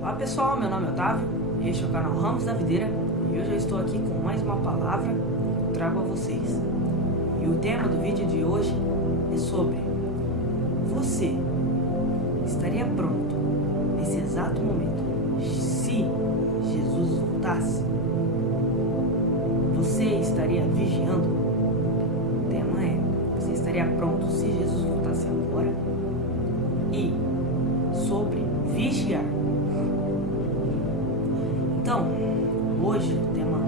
Olá pessoal, meu nome é Otávio, este é o canal Ramos da Videira e hoje eu estou aqui com mais uma palavra que eu trago a vocês. E o tema do vídeo de hoje é sobre: você estaria pronto nesse exato momento se Jesus voltasse? Você estaria vigiando? O tema é: você estaria pronto se Jesus voltasse agora? E sobre vigiar. Então, hoje o tema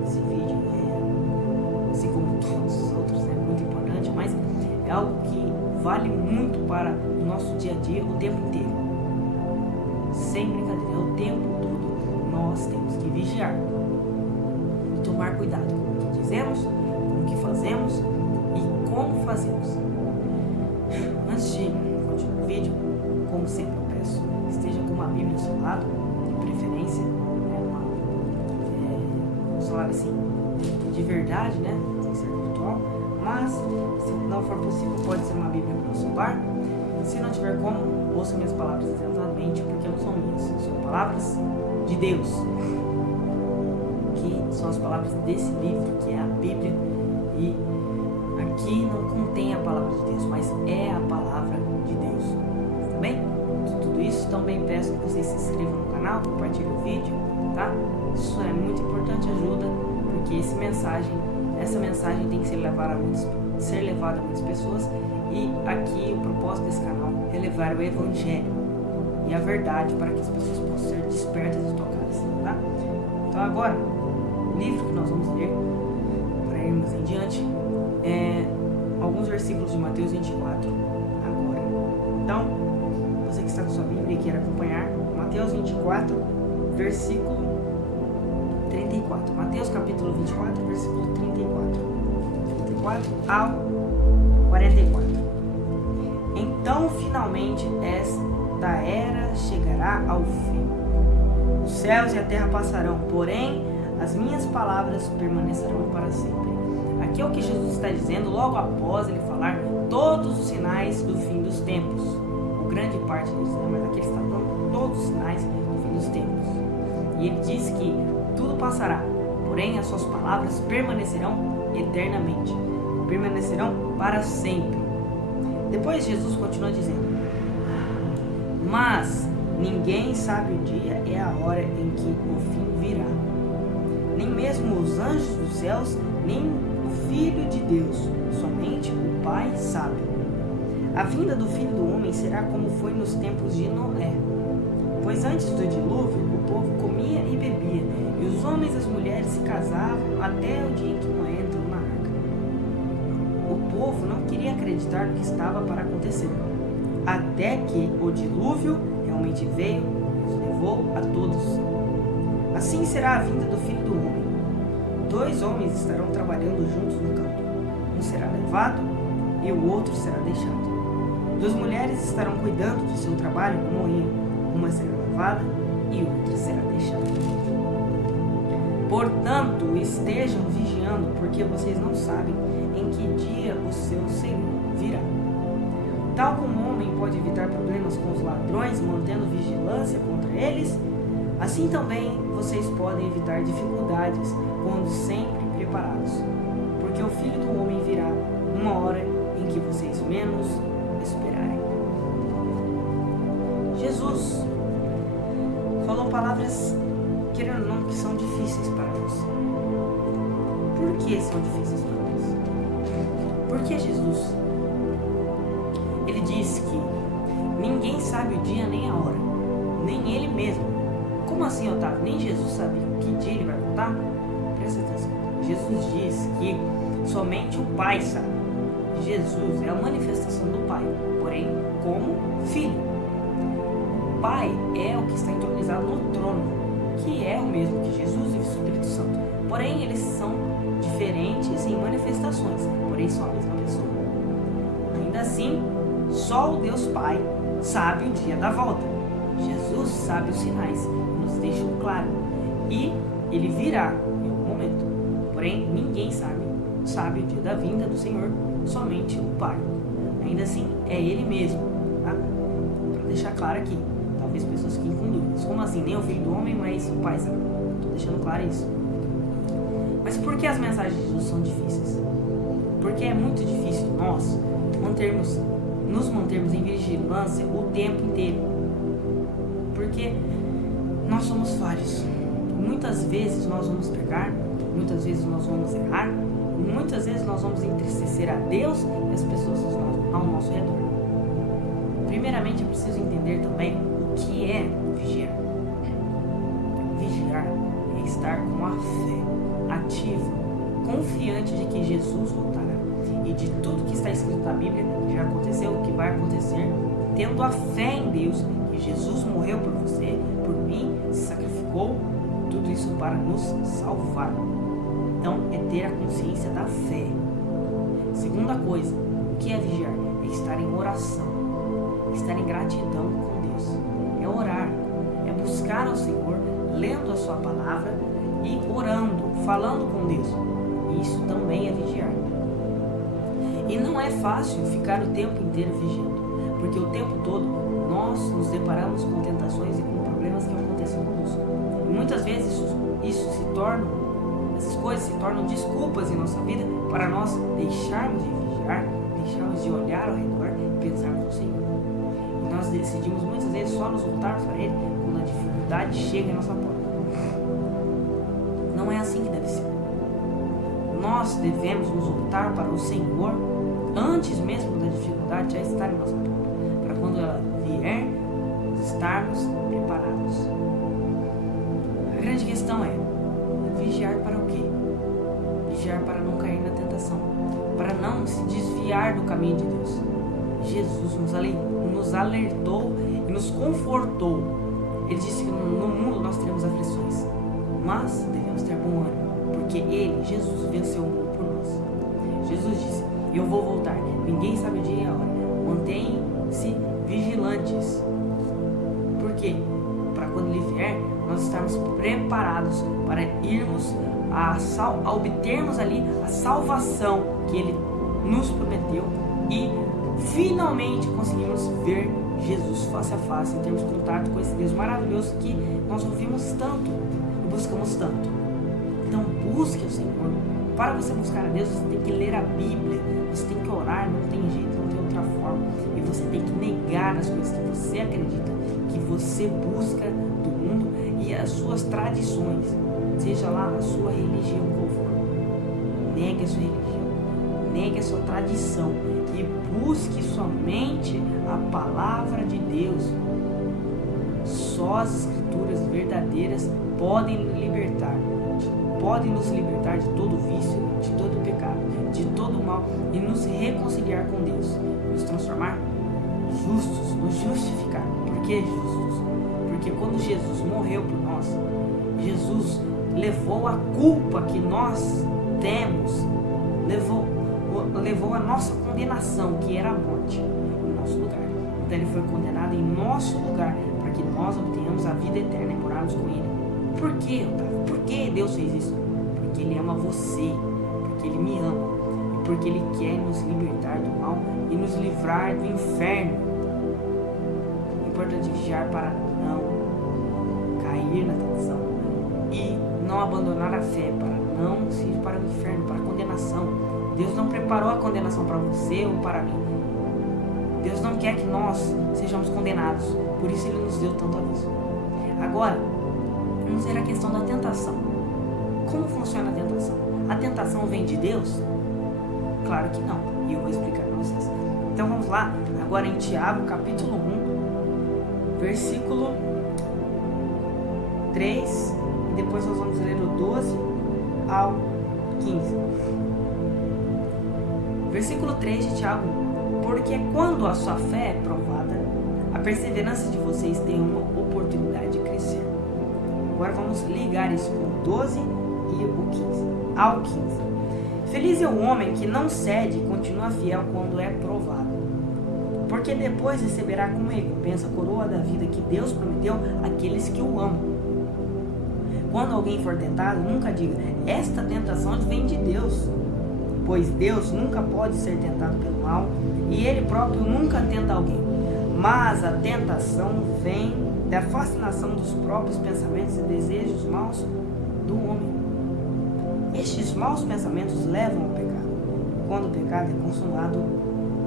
desse vídeo assim como todos os outros, é muito importante, mas é algo que vale muito para o nosso dia a dia, o tempo inteiro. Sem brincadeira, o tempo todo nós temos que vigiar e tomar cuidado com o que dizemos, com o que fazemos e como fazemos. Antes de continuar o vídeo, como sempre eu peço, esteja com uma Bíblia ao seu lado, de preferência, celular assim, de verdade, né? Sem ser virtual, mas se não for possível, pode ser uma Bíblia para o celular. Se não tiver como, ouça minhas palavras atentamente, porque não são minhas, são palavras de Deus, que são as palavras desse livro, que é a Bíblia, e aqui não contém a palavra de Deus, mas é a palavra de Deus, tá bem? De tudo isso, também peço que vocês se inscrevam no canal, compartilhem o vídeo, tá? Isso é muito importante, ajuda, porque essa mensagem tem que ser levada a muitas pessoas, e aqui o propósito desse canal é levar o Evangelho e a verdade para que as pessoas possam ser despertas e tocadas, tá? Então agora, o livro que nós vamos ler, para irmos em diante, é alguns versículos de Mateus 24, agora. Então, você que está com sua Bíblia e quer acompanhar, Mateus 24, versículo 34. Mateus capítulo 24, versículo 34 ao 44. Então, finalmente, esta era chegará ao fim. Os céus e a terra passarão, porém, as minhas palavras permanecerão para sempre. Aqui é o que Jesus está dizendo logo após ele falar todos os sinais do fim dos tempos. O grande parte deles, né? Mas aqui ele está dando todos os sinais do fim dos tempos. E ele diz que tudo passará, porém as suas palavras permanecerão eternamente, permanecerão para sempre. Depois Jesus continua dizendo: mas ninguém sabe o dia e a hora em que o fim virá, nem mesmo os anjos dos céus, nem o Filho de Deus, somente o Pai sabe. A vinda do Filho do Homem será como foi nos tempos de Noé. Pois antes do dilúvio, o povo comia e bebia, e os homens e as mulheres se casavam até o dia em que Noé entrou na arca. O povo não queria acreditar no que estava para acontecer, até que o dilúvio realmente veio e os levou a todos. Assim será a vinda do Filho do Homem. 2 homens estarão trabalhando juntos no campo. Um será levado e o outro será deixado. 2 mulheres estarão cuidando do seu trabalho no moinho. Uma será levada e outra será deixada. Portanto, estejam vigiando, porque vocês não sabem em que dia o seu Senhor virá. Tal como o homem pode evitar problemas com os ladrões, mantendo vigilância contra eles, assim também vocês podem evitar dificuldades quando sempre preparados. Porque o Filho do Homem virá numa hora em que vocês menos esperarem. Jesus falou palavras, querendo ou não, que são difíceis para nós. Por que são difíceis para nós? Porque Jesus, ele disse que ninguém sabe o dia nem a hora, nem ele mesmo. Como assim, Otávio? Nem Jesus sabe que dia ele vai voltar? Presta atenção. Jesus diz que somente o Pai sabe. Jesus é a manifestação do Pai, porém como Filho. Pai é o que está entronizado no trono, que é o mesmo que Jesus e o Espírito Santo. Porém, eles são diferentes em manifestações, porém são a mesma pessoa. Ainda assim, só o Deus Pai sabe o dia da volta. Jesus sabe os sinais, nos deixou claro. E ele virá em algum momento. Porém, ninguém sabe o dia da vinda do Senhor, somente o Pai. Ainda assim, é Ele mesmo, tá? Para deixar claro aqui. talvez pessoas fiquem com dúvidas. Como assim? Nem o filho do homem, mas o pai sabe. Estou deixando claro isso. Mas por que as mensagens de Jesus são difíceis? Porque é muito difícil nós nos mantermos em vigilância o tempo inteiro. Porque nós somos falhos. Muitas vezes nós vamos pecar, muitas vezes nós vamos errar, muitas vezes nós vamos entristecer a Deus e as pessoas ao nosso redor. Primeiramente, é preciso entender também o que é vigiar. Vigiar é estar com a fé ativa, confiante de que Jesus voltará e de tudo que está escrito na Bíblia que já aconteceu, que vai acontecer, tendo a fé em Deus, que Jesus morreu por você, por mim, se sacrificou, tudo isso para nos salvar. Então, é ter a consciência da fé. Segunda coisa, o que é vigiar? É estar em oração, é estar em gratidão com Deus, é orar, é buscar ao Senhor, lendo a sua palavra e orando, falando com Deus. Isso também é vigiar. E não é fácil ficar o tempo inteiro vigiando, porque o tempo todo nós nos deparamos com tentações e com problemas que acontecem conosco. E muitas vezes essas coisas se tornam desculpas em nossa vida para nós deixarmos de vigiar, deixarmos de olhar ao redor e pensarmos no Senhor. E nós decidimos muitas vezes só nos voltarmos para Ele quando a dificuldade chega em nossa porta. Não é assim que deve ser. Nós devemos nos voltar para o Senhor antes mesmo da dificuldade já estar em nossa porta, para quando ela vier, estarmos preparados. A grande questão é vigiar para o quê? Vigiar para não cair na tentação, para não se desviar do caminho de Deus. Jesus nos alertou e nos confortou. Ele disse que no mundo nós teremos aflições, mas devemos ter bom ânimo, porque Ele, Jesus, venceu o mundo por nós. Jesus disse: eu vou voltar, ninguém sabe o dia e a hora. Mantenham-se vigilantes. Por quê? Para quando Ele vier, nós estarmos preparados para irmos a obtermos ali a salvação que Ele nos prometeu e finalmente conseguimos ver Jesus face a face, em termos de contato com esse Deus maravilhoso que nós ouvimos tanto e buscamos tanto. Então busque o Senhor. Para você buscar a Deus, você tem que ler a Bíblia, você tem que orar, não tem jeito, não tem outra forma. E você tem que negar as coisas que você acredita, que você busca do mundo e as suas tradições, seja lá a sua religião qual for. Negue a sua religião, negue a sua tradição e busque somente a palavra de Deus. Só as escrituras verdadeiras podem nos libertar de todo vício, de todo pecado, de todo mal e nos reconciliar com Deus, nos transformar justos, nos justificar. Por que justos? Porque quando Jesus morreu por nós, Jesus levou a culpa que nós temos, levou a nossa condenação, que era a morte, em nosso lugar. Então Ele foi condenado em nosso lugar, para que nós obtenhamos a vida eterna e morarmos com Ele. Por quê, Otávio? Por que Deus fez isso? Porque Ele ama você, porque Ele me ama, e porque Ele quer nos libertar do mal e nos livrar do inferno. É importante vigiar para não cair na tentação e não abandonar a fé, para não ir para o inferno, para a condenação. Deus não preparou a condenação para você ou para mim. Deus não quer que nós sejamos condenados, por isso Ele nos deu tanto aviso. Agora, vamos ver a questão da tentação. Como funciona a tentação? A tentação vem de Deus? Claro que não, e eu vou explicar para vocês. Então vamos lá, agora em Tiago, capítulo 1, versículo 3, e depois nós vamos ler o 12 ao 15. Versículo 3 de Tiago 1. Porque quando a sua fé é provada, a perseverança de vocês tem uma oportunidade de crescer. Agora vamos ligar isso com o 12 e o 15. Ao 15. Feliz é o homem que não cede e continua fiel quando é provado, porque depois receberá como recompensa a coroa da vida que Deus prometeu àqueles que o amam. Quando alguém for tentado, nunca diga: esta tentação vem de Deus, pois Deus nunca pode ser tentado pelo mal e Ele próprio nunca tenta alguém. Mas a tentação vem da fascinação dos próprios pensamentos e desejos maus do homem. Estes maus pensamentos levam ao pecado. Quando o pecado é consumado,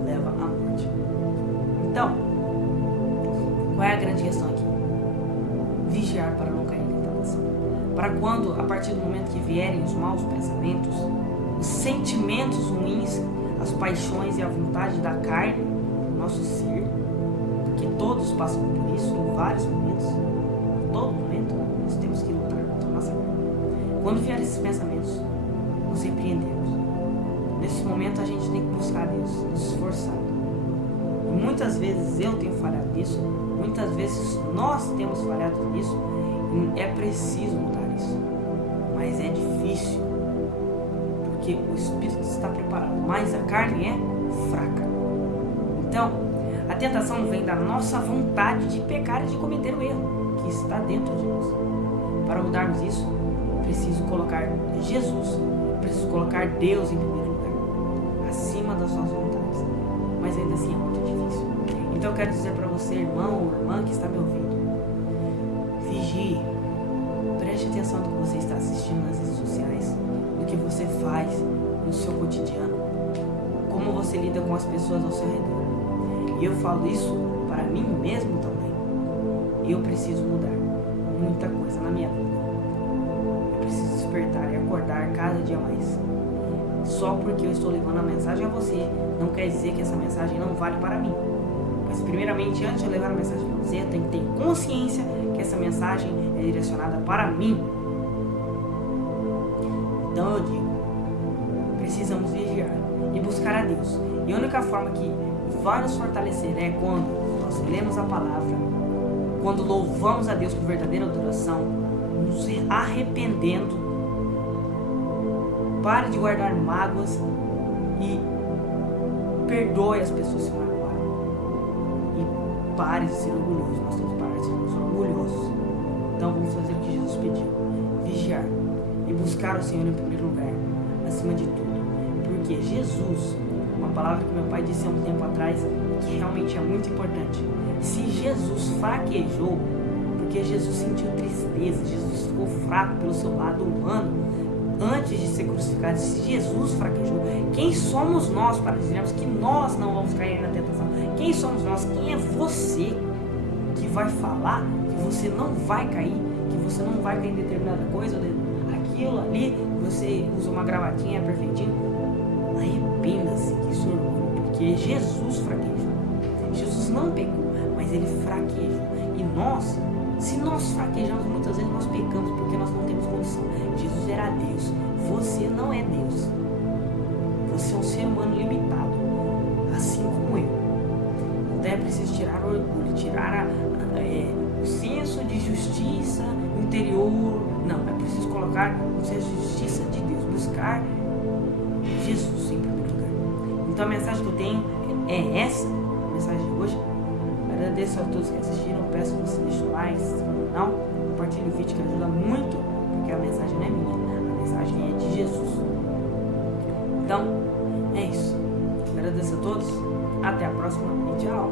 leva à morte. Então, qual é a grande questão aqui? Vigiar para não cair em tentação. Para quando, a partir do momento que vierem os maus pensamentos, os sentimentos ruins, as paixões e a vontade da carne, do nosso ser, porque todos passam por isso em vários momentos, em todo momento, nós temos que lutar contra a nossa carne. Quando vierem esses pensamentos, nos repreendemos. Nesse momento a gente tem que buscar a Deus, nos esforçar. E muitas vezes eu tenho falhado nisso, muitas vezes nós temos falhado nisso, e é preciso mudar isso. Mas é difícil, porque o Espírito está preparado, mas a carne é fraca. Então, a tentação vem da nossa vontade de pecar e de cometer o erro que está dentro de nós. Para mudarmos isso, preciso colocar Jesus, preciso colocar Deus em primeiro lugar, acima das nossas vontades. Mas ainda assim é muito difícil. Então eu quero dizer para você, irmão ou irmã que está me ouvindo, vigie, preste atenção no que você está assistindo nas redes sociais, no que você faz no seu cotidiano, como você lida com as pessoas ao seu redor. E eu falo isso para mim mesmo também. Eu preciso mudar muita coisa na minha vida. Eu preciso despertar e acordar cada dia mais. Só porque eu estou levando a mensagem a você, não quer dizer que essa mensagem não vale para mim. Mas primeiramente, antes de eu levar a mensagem para você, eu tenho que ter consciência que essa mensagem é direcionada para mim. Então eu digo, precisamos vigiar e buscar a Deus. E a única forma que vai nos fortalecer é quando nós lemos a palavra, quando louvamos a Deus com verdadeira adoração, nos arrependendo, pare de guardar mágoas e perdoe as pessoas que se magoaram. E pare de ser orgulhoso. Nós temos que parar de sermos orgulhosos. Então vamos fazer o que Jesus pediu: vigiar e buscar o Senhor em primeiro lugar, acima de tudo. Porque Jesus, uma palavra que meu pai disse há um tempo atrás, que realmente é muito importante. Se Jesus fraquejou, porque Jesus sentiu tristeza, Jesus ficou fraco pelo seu lado humano, antes de ser crucificado, se Jesus fraquejou, quem somos nós para dizermos que nós não vamos cair na tentação? Quem somos nós? Quem é você que vai falar que você não vai cair, que você não vai cair em determinada coisa, aquilo ali, você usa uma gravatinha perfeitinho? Arrependa-se disso, porque Jesus fraquejou. Jesus não pecou, mas ele fraquejou. E nós, se nós fraquejamos, muitas vezes nós pecamos porque nós não temos condição. Jesus era Deus, você não é Deus. Você é um ser humano limitado, assim como eu. Então é preciso tirar o orgulho, tirar o senso de justiça interior. Não, é preciso colocar o senso de justiça de Deus, buscar Jesus em primeiro lugar. Então a mensagem que eu tenho é essa, a mensagem de hoje. Agradeço a todos que assistiram, peço que você deixe o like, se não, compartilhe o vídeo que ajuda muito, porque a mensagem não é minha, a mensagem é de Jesus. Então, é isso. Agradeço a todos, até a próxima e tchau!